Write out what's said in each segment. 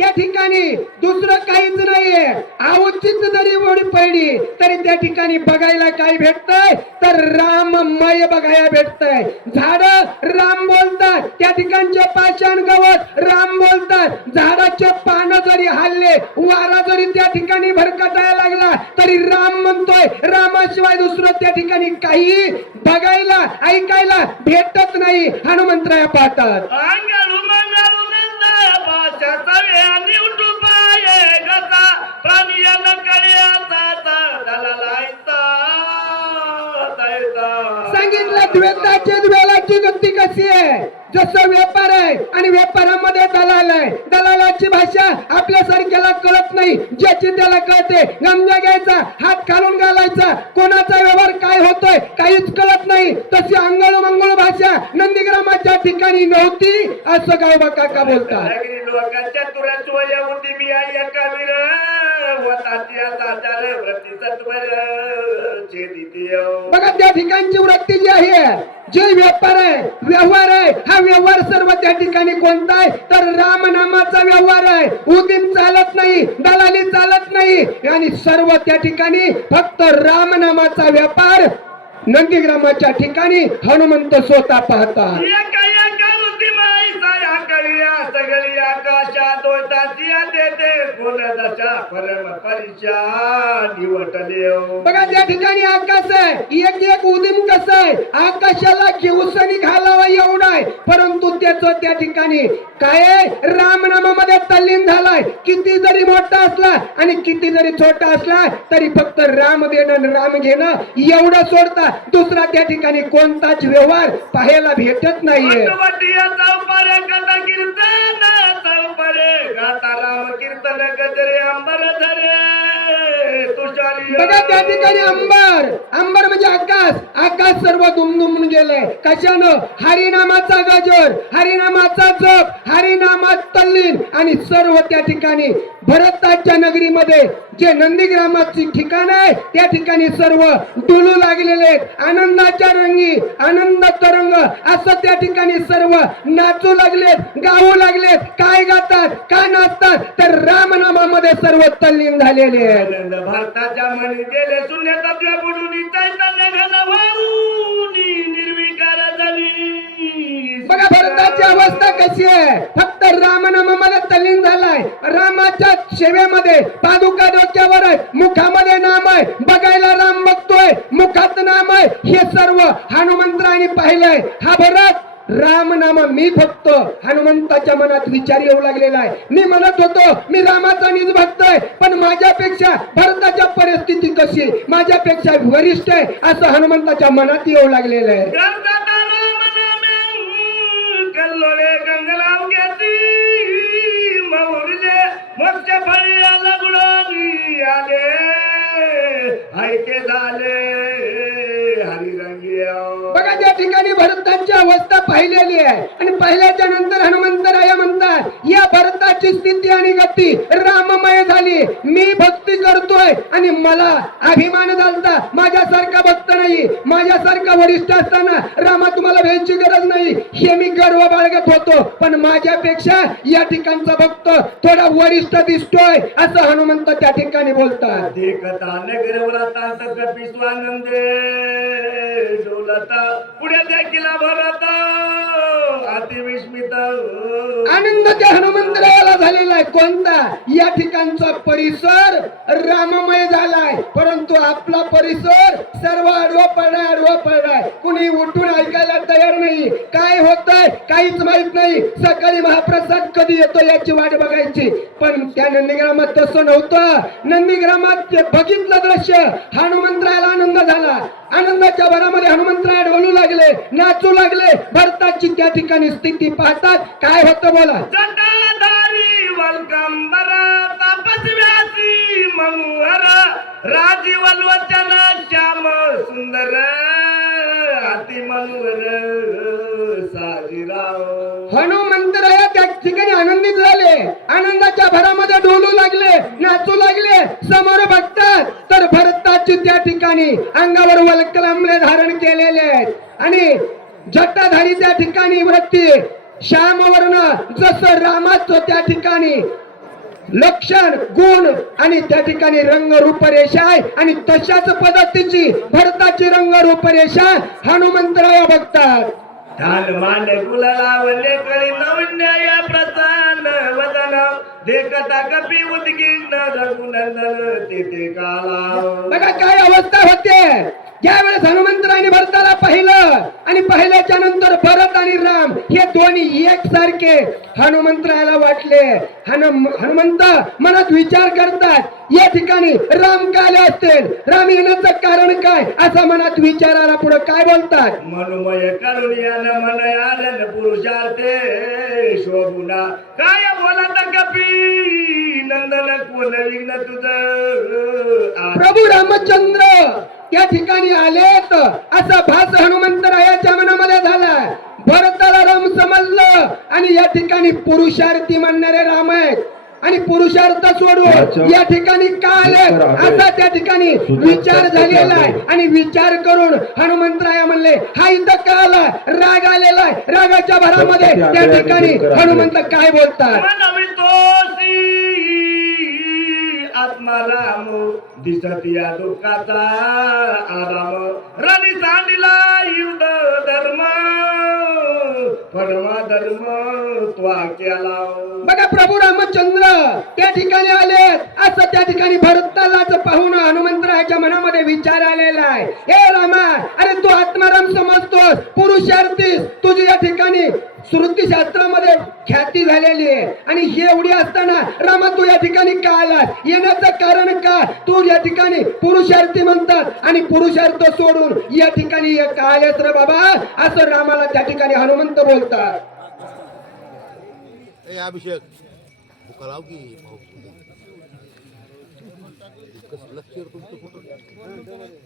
त्या ठिकाणी दुसरं काहीच नाहीये. आवचित जरी ओढी पडली तरी त्या ठिकाणी बघायला काय भेटतंय तर राममय बघायला भेटतंय. झाड राम बोलतात, त्या ठिकाणचे पाषाण गवत राम बोलतात. झाडाचे पानं जरी हल्ले, वारा जरी त्या ठिकाणी भरकटायला लागला तरी राम म्हणतोय. रामाशिवाय दुसरं त्या ठिकाणी काही बघायला ऐकायला भेटत नाही. हनुमंतराया पाहतात. सांगितलं द्वैताची द्वैलाची गती कशी आहे. जसं व्यापार आहे आणि व्यापारामध्ये दलाल आहे. दलालाची भाषा आपल्यासारख्याला कळत नाही. ज्याची त्याला कळते. गमजा घ्यायचा, हात घालून घालायचा, कोणाचा व्यवहार काय होतोय काहीच कळत नाही. तशी अंगळ मंगळ भाषा नंदीग्रामाच्या ठिकाणी नव्हती असं गावबा काका बोलतात. लोकांच्या तुराची वया होती मी आई एका वीर वताच्या साचार प्रतिसत्वर बघा त्या ठिकाणची वृत्ती जी आहे, जे व्यापार आहे, व्यवहार आहे, हा व्यवहार सर्व त्या ठिकाणी कोणता आहे तर राम नामाचा व्यवहार आहे. उदीम चालत नाही, दलाली चालत नाही आणि सर्व त्या ठिकाणी फक्त राम नामाचा व्यापार नंदीग्रामाच्या ठिकाणी हनुमंत स्वतः पाहतात. सगळी आकाशात बघा त्या ठिकाणी आकाश आहे, एक एक उदीम कसं आहे, आकाशाला घेऊसनी घालावा एवढा आहे. परंतु त्याचं त्या ठिकाणी काय रामनामामध्ये तल्लीन झालाय. किती जरी मोठा असला आणि किती जरी छोटा असला तरी फक्त राम देणं राम घेणं एवढं सोडता दुसरा त्या ठिकाणी कोणताच व्यवहार पाहायला भेटत नाहीये. बघा त्या ठिकाणी अंबर, अंबर म्हणजे आकाश, आकाश सर्व दुमदुमून गेलंय. कशानं? हरिनामाचा गजर, हरिनामाचा जप, हरिनामात तल्लीन आणि सर्व त्या ठिकाणी भरताच्या नगरीमध्ये जे नंदीग्रामाची ठिकाण आहे त्या ठिकाणी सर्व डुलू लागलेले आहेत. आनंदाच्या रंगी, आनंद तरंग असं त्या ठिकाणी सर्व नाचू लागलेत, गाऊ लागलेत. काय गातात, काय नाचतात तर रामनामामध्ये सर्व तल्लीन झालेले आहेत. भारताच्या मनी गेले शून्य तत्व बुडून चैतन्य घन वाहून निर्विकार झाली. बघा भरताची अवस्था कशी आहे, फक्त रामनामामध्ये तल्लीन झालाय. रामाच्या सेवेमध्ये पादुका डोक्यावर आहे, मुखामध्ये नाम आहे, बघायला राम बघतोय, मुखात नाम आहे. हे सर्व हनुमंतराने पाहिलंय. हा भरत रामनाम मी फक्त हनुमंताच्या मनात विचार येऊ लागलेला आहे. मी म्हणत होतो मी रामाचा निज भक्त आहे, पण माझ्यापेक्षा भरताच्या परिस्थिती कशी, माझ्यापेक्षा वरिष्ठ आहे असं हनुमंताच्या मनात येऊ लागलेलं आहे. कल्लोळे गंगलाव घेती मौरले मोक्ष फळी लगडोनी आले ऐके झाले हरिरंगी. बघा त्या ठिकाणी भरताची अवस्था पाहिलेली आहे आणि पाहिल्याच्या नंतर हनुमंतराया म्हणतात या भरताची स्थिती आणि गती राममय झाली. मी भक्ती करतोय आणि मला अभिमान झालता माझ्यासारखा भक्त नाही, माझ्यासारखा वरिष्ठ असताना रामा तुम्हाला भेटची गरज नाही हे मी गर्व बाळगत होतो, पण माझ्यापेक्षा या ठिकाणचा भक्त थोडा वरिष्ठ दिसतोय असं हनुमंत त्या ठिकाणी बोलतात. पुढे देखील भरत अतिविस्मित आनंद त्या हनुमंतरायाला झालेला आहे. कोणता? या ठिकाणचा परिसर राममय झालाय, परंतु आपला परिसर सर्व आडवा पडलाय. कुणी उठून ऐकायला तयार नाही. काय होतंय काहीच माहित नाही. सकाळी महाप्रसाद कधी येतो याची वाट बघायची, पण त्या नंदीग्रामात तसं नव्हतं. नंदीग्रामात ते बघितलं दृश्य हनुमंतरायाला आनंद झाला. आनंदाच्या भरामध्ये हनुमंतराय डोलू लागले, नाचू लागले. भरताची त्या ठिकाणी स्थिती पाहतात काय होतं बोला. जटाधारी वल्कंबर तपस्व्यासी मनोहर राजीव वचन श्याम सुंदर अति मनोहर साजीराव. हनुमंतराया त्या ठिकाणी आनंदित झाले, आनंदाच्या भरामध्ये डोलू लागले, नाचू लागले. समोर बघतात तर भरताची त्या ठिकाणी अंगावर वल्कलंबले धारण केलेले आहेत आणि जटाधारी त्या ठिकाणी वृत्ती श्यामवर्ण जसं रामाचं त्या ठिकाणी लक्षण गुण आणि त्या ठिकाणी रंग रूपरेषा आहे आणि तशाच पद्धतीची भरताची रंग रूपरेषा हनुमंतराया बघतात. ढाल मांड गुलावले कळी नवन्याय प्रसन्न वदन देखता कपी उदगीर्ण रघुनंदन तेथे काला. बघा काय अवस्था होते ज्यावेळेस हनुमंतरायाने भरताला पाहिलं आणि पाहिल्याच्या नंतर भरत आणि राम हे दोन्ही एकसारखे हनुमंतरायाला वाटले. हनुमंत मनात विचार करतात या ठिकाणी राम का आले असतील, राम येण्याचं कारण काय असा मनात विचाराला पुढे काय बोलतात. मनोमय करुणियान मन आनंद पुरुषार्थे शोभुना काय बोलत कपी नंदन कोण विघ्न तुझं. प्रभू रामचंद्र या ठिकाणी आलेत असा भास हनुमंतरायाच्या मनामध्ये झाला. भरताला राम समजलं आणि या ठिकाणी पुरुषार्थी म्हणणारे राम आहेत आणि पुरुषार्थ सोडून या ठिकाणी का आले असा त्या ठिकाणी विचार झालेला आहे. आणि विचार करून हनुमंतराया म्हणले हा इथं का आला, राग आलेला आहे. रागाच्या भरामध्ये त्या ठिकाणी हनुमंत काय बोलतात. आत्मा राम दिसत या दुःखाचा आराम राणी सांडिला युद्ध धर्म परमा धर्म त्वा केला. बघा प्रभू रामचंद्र त्या ठिकाणी आले असं त्या ठिकाणी भरतालाच पाहून हनुमंतरायाच्या मनामध्ये विचार आलेला आहे. हे रामा, अरे तू आत्माराम समजतोस, पुरुषार्थीस, तुझी या ठिकाणी श्रुतीशास्त्रामध्ये ख्याती झालेली आहे आणि हे एवढी असताना रामा तू या ठिकाणी का आलास, येण्याचं कारण का, तू या ठिकाणी पुरुषार्थी म्हणतात आणि पुरुषार्थ सोडून या ठिकाणी का आलेस रे बाबा असं रामाला त्या ठिकाणी हनुमंत बोलतात. अभिषेक बुकालाव की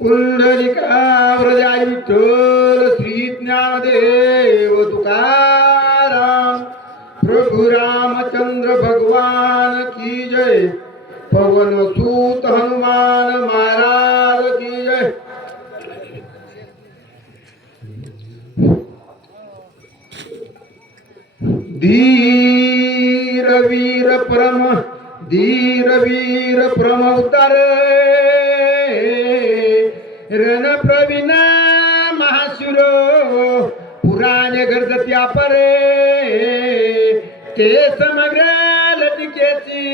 पुंडलिकाव्रजाय विठ्ठल श्री ज्ञानदेव तुकाराम प्रभु रामचंद्र भगवान की जय. पवन सूत हनुमान महाराज की जय. धीर वीर परम उतारे रण प्रवीण महाशूर पुराणे गर्जत्या परे ते समग्र लटिकेची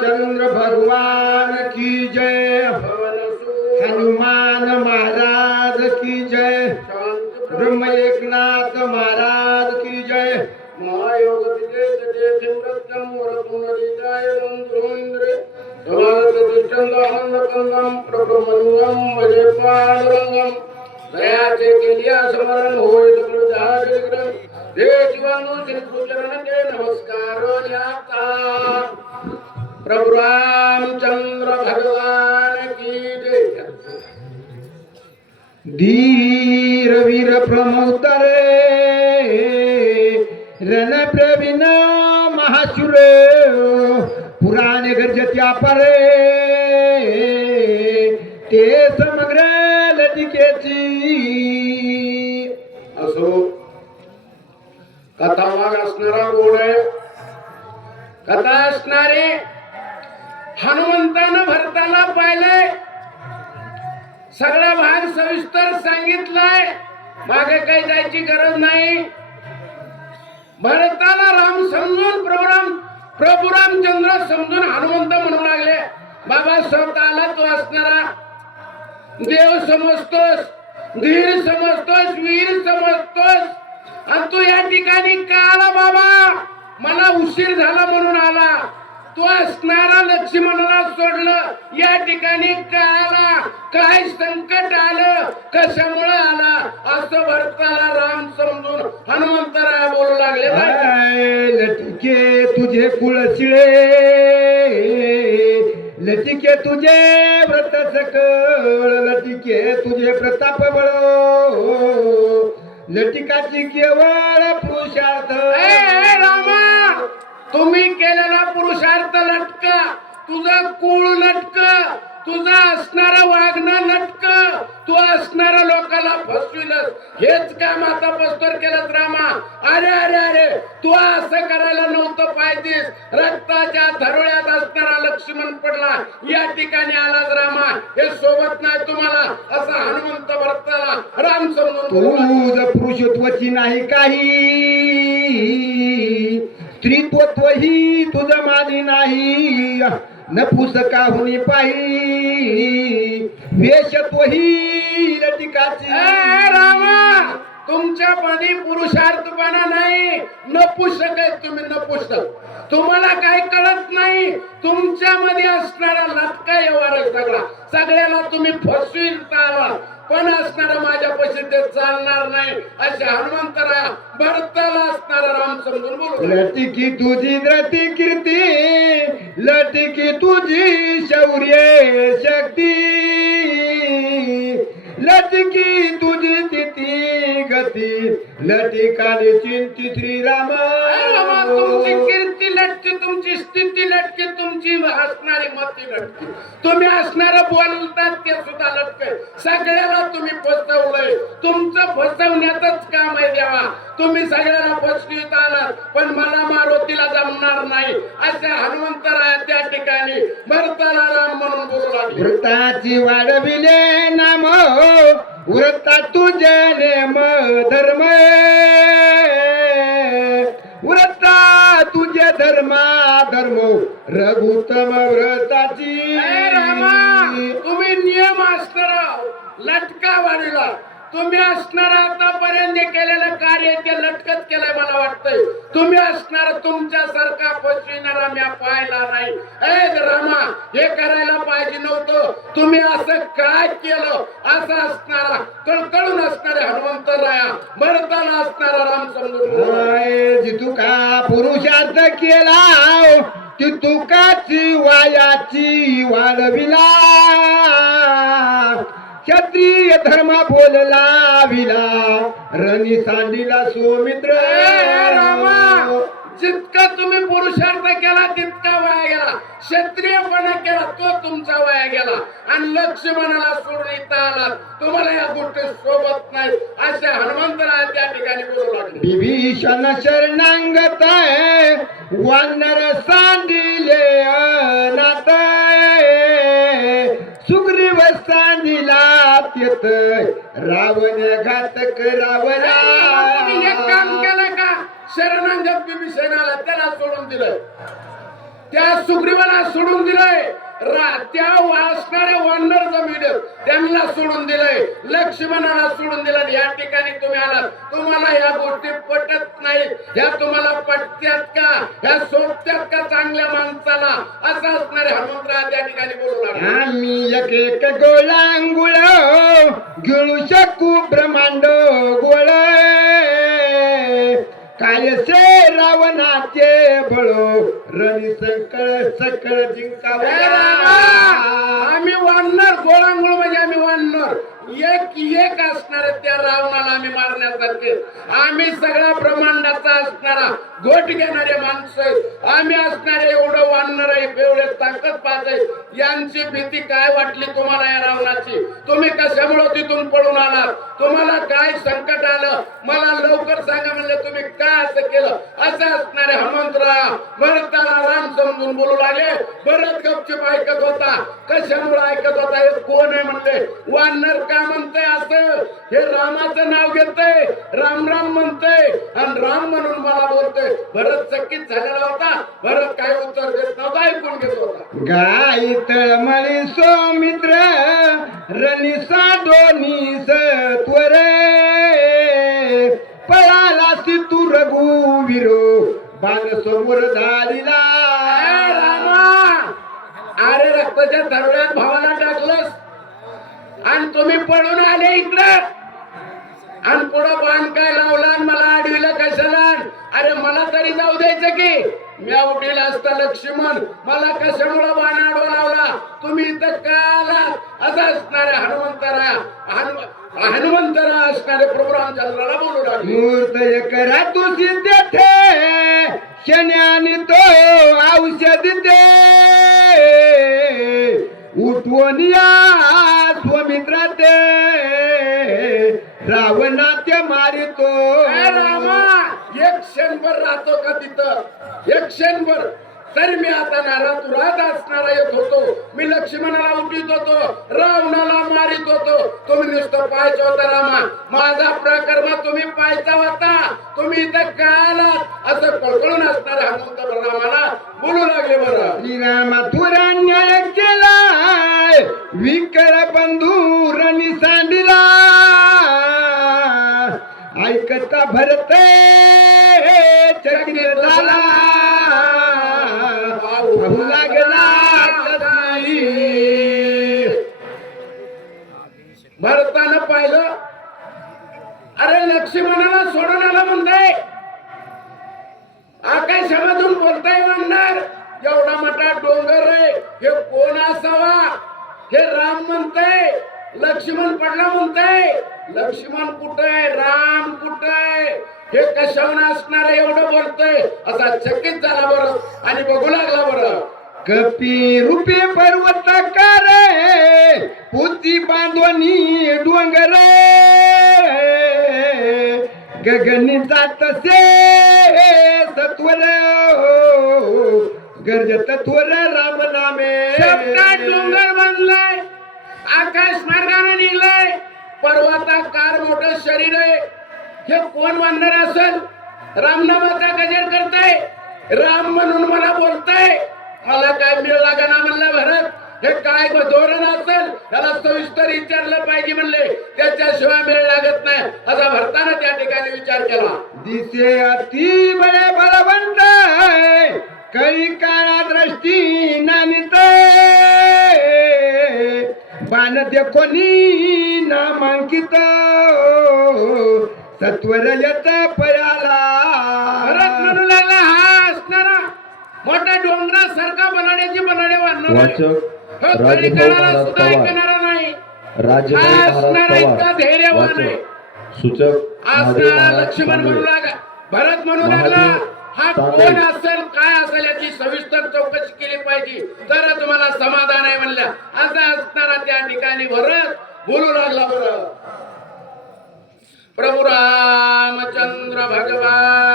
चंद्र भगवान की जय. हनुमान महाराज की जय. ब्रह्म एकनाथ महाराज की जय. महायोग दयाचे केलिया स्मरण होय नमस्कार. प्रभु रामचंद्र भगवान की जय. धीर वीर प्रमोतरे रण प्रवीण महाशूर पुराणे गर्जत्या परे ते समग्र लटिकेची. असो कथा माग असणारा गोड आहे. कथा असणारे हनुमंतानं भरताला पाहिलंय, सगळा भाग सविस्तर सांगितलाय, मागे काही जायची गरज नाही. भरताला राम समजून प्रभू रामचंद्र समजून हनुमंत म्हणू लागले, बाबा स्वतःला तू असणारा देव समजतोस, धीर समजतोस, वीर समजतोस आणि तू या ठिकाणी का आला बाबा, मला उशीर झाला म्हणून आला. तू असणारा लक्ष्मणाला सोडलं, या ठिकाणी का आला, काय संकट आलं, कशामुळे आला, असं भरताला राम समजून हनुमंतराय बोलू लागले. लटिके तुझे कुळशिळे, लटिके तुझे व्रत सकळ, लटिके तुझे प्रताप बळ, लटिकाची केवळ पुरुषार्थ. रामा, तुम्ही केलेला पुरुषार्थ लटक, तुझं कुळ लटक, तुझं असणारं वागणं लटक, तू असणाऱ्या लोकांना फसविलस, हेच काम आता पस्तर केलंच रामा. अरे अरे अरे, तू असं करायला नव्हतं पाहिजेस. रक्ताच्या धरोळ्यात असणारा लक्ष्मण पडला, या ठिकाणी आलाच रामा, हे सोबत नाही तुम्हाला, असा हनुमंत भरताला राम समजून बोलू लागले. तुझ पुरुषत्वची नाही काही, स्त्रीत्व ही तुझ मानी नाही, नपुस काहुनी पाही, वेशत्व ही लटिकाची. ए रामा, तुमच्या मध्ये पुरुषार्थपणा नाही, नपुसक आहे तुम्ही, नपुसक. तुम्हाला काही कळत नाही, तुमच्यामध्ये असणारा लटका व्यवहार आहे सगळा. सगळ्याला तुम्ही फसविता, पण असणारा माझ्यापाशी ते चालणार नाही, असे हनुमंतराया भरताला असणारा राम समजून बोलू. लटिकी तुझी द्रती कीर्ती, लटिकी तुझी शौर्य शक्ती, लटिकी तुझी तिथी गती, लटिकाने चिंती श्रीराम. रामा, तुमची कीर्ती लटकी, तुमची स्थिती लटकी, तुमची असणारी मती लटकी, तुम्ही असणारं बोलतात ते सुद्धा लटके. सगळ्याला तुम्ही फसवलंय, तुमचं फसवण्यातच काम आहे देवा. तुम्ही सगळ्याला फसवीत आलात, पण मला मारुतीला जमणार नाही, अशा हनुमंतराया त्या ठिकाणी भरताला राम म्हणून बोलू लागले. वृत्ताची वाढविले नाम, वृत्ता तुझे नेम धर्म, व्रता तुझे धर्मा धर्म, रघुतम व्रताची. ए रामा, तुम्ही नियम असणार लटका वाढीला, तुम्ही असणार आतापर्यंत जे केलेलं कार्य ते लटकत केलंय मला वाटतंय. तुम्ही असणार तुमच्यासारखा फसविणारा मी पाहिला नाही. ए रामा, हे करायला पाहिजे नव्हतं, तुम्ही असं काय केलं, असं असणारा कळकळून असणारे हनुमंतराया भरताला असणारा राम समजून. जितुका पुरुषार्थ केला, ती तुकाची वायाची वाढविला, क्षत्रिय धर्म बोलला विला, रणी सांडिला सोमित्र. रामा, जितका तुम्ही पुरुषार्थ केला तितका वाया गेला, क्षत्रियपणा केला तो तुमचा वाया गेला, आणि लक्ष्मणाला सोडून इथं आलात. तुम्हाला या गोष्टी सोबत नाही, अशा हनुमंतराया त्या ठिकाणी बोलू लागले. विभीषण शरणांगत वानर सांडिले अनाथ, सुग्रीव सांडिला त्यत, रावण घातक रावणा. तुम्ही एक काम केलं का, शरणांगत विभीषणाला त्याला सोडून दिलं, त्या सुग्रीवाला सोडून दिलंय, त्या असणाऱ्या वानर जमीन त्यांना सोडून दिलंय, लक्ष्मणाला सोडून दिलं. या ठिकाणी तुम्ही आलात, तुम्हाला या गोष्टी पटत नाही, ह्या तुम्हाला पटत्यात का, ह्या सोबत्यात का चांगल्या माणसाला, असं असणारे हनुमंतराया त्या ठिकाणी बोलू लागले. आम्ही एक एक गोळांगुळ गिळू शकू ब्रह्मांड गोळ, कायसे रावणाचे बळो, रणी संकळ सकळ जिंकावला. ए रामा, आम्ही वानर, गोळांगोळ म्हणजे आम्ही वानर, एक असणार त्या रावणाला आम्ही मारण्यासारखे. आम्ही सगळ्या ब्रह्मांडाचा असणारा गोट घेणारे माणसं आहेत. आम्ही असणारे एवढं वानर आहे, एवढे ताकद पाहत आहे. यांची भीती काय वाटली तुम्हाला या रावणाची? तुम्ही कशामुळे तिथून पळून आलात? तुम्हाला काय संकट आलं? मला लवकर सांगा म्हणले, तुम्ही काय असं केलं? असं असणारे हनुमंतराया भरताला राम समजून बोलू लागले. भरत गपचूप ऐकत होता. कशामुळे ऐकत होता? हे कोण आहे म्हणले? वानर का म्हणतंय असं? हे रामाचं नाव घेतंय, राम राम म्हणतंय, आणि राम म्हणून मला बोलतोय. भरत चकित झालेला होता. भरत काय उत्तर देत नव्हता, ऐकून घेत होता. गाई तळमळी सौमित्र, रणी साडोनी सत्वर, पळाला तू रघुवीरो, बाण समोर झालीला. ए रामा, अरे रक्ताच्या धरण्यात भावाला टाकलंस आणि तुम्ही पळून आले इकडं, आणि पुढं बाण काय लावला आणि मला आडविलं कशाला? अरे मला तरी जाऊ द्यायचं की, मी उठील असता लक्ष्मण, मला कशामुळे बाण आडवा लावला? तुम्ही इथं का आलात? असं असणारे हनुमंतराया हनुमंतराया असणारे प्रभू रामचंद्राला बोलू लागले. मूर्त करा तू सिद्ध थे, शन्यानी तो औषध दे, उठवून या स्वमित्र ते, रावणात्य मारितो. ए रामा, एक क्षणभर राहतो का तिथं? एक क्षणभर. तरी मी आता नारातुरात असणारा येत होतो. मी लक्ष्मणाला उठीत होतो, रावणाला मारित होतो. तुम्ही नुसतं पाहायचं होतं रामा. माझा प्रकर्म तुम्ही पाहायचा होता. तुम्ही इथं काय आलात असं कळकळून असणारे हनुमंत रामाला बोलू लागले. बरं श्रीरामा तुरा न्याय केलाय विकर बंधू रणी सांडिला ऐकता भरते चकित झाला पाहू लागला तशी. भरतानं पाहिलं, अरे लक्ष्मणाला सोडून आला म्हणताय. आकाशामधून बोलताय म्हणणार, एवढा मोठा डोंगर आहे, हे कोण असावा? हे राम म्हणताय, लक्ष्मण पडला म्हणताय. लक्ष्मण कुठे, राम कुठे, हे कशावर असणार एवढं बोलतोय असा चकित झाला. बरं आणि बघू लागला. बरं कपी रूपे पर्वतकार पुती बांधवनी डोंगर गगनी जातसे सत्वर गरजत थोर राम नामे. शब्दात डोंगर बांधलाय, आकाश मार्गाने निघलाय, पर्वताकार मोठं शरीर आहे. हे कोण बांधणार असेल? रामनामाचा गजर करताय, राम म्हणून मला बोलताय. मला काय मिळ लागना म्हणलं भरत. हे काय धोरण असेल त्याला सविस्तर विचारलं पाहिजे म्हणले, त्याच्याशिवाय मेळ लागत नाही असा भरताना त्या ठिकाणी विचार केला. दिसे अति बळे बलवंत कळी काळा दृष्टी नानित बाण कोणी नामांकित सत्वर येत पयाला. भरत म्हणू लागला, हा असणारा मोठ्या डोंगरासारखा बनाड्याची बनाडे बांधणार वाचक हो, राजभाऊ तरीकराला महाराज सुद्धा पवार. ऐकणारा नाही. राजभाऊ हा महाराज असणारा इतका पवार. धैर्यवान आहे. वाचक सूचक महादेव असणारा महाराज लक्ष्मण म्हणू सांगळे. लागला, भरत म्हणू लागला, हा सांगळे. कोण असेल, काय असेल याची सविस्तर चौकशी केली पाहिजे, तर तुम्हाला समाधान आहे म्हणलं. असा असणारा त्या ठिकाणी भरत बोलू लागला. बरं प्रभू रामचंद्र भगवान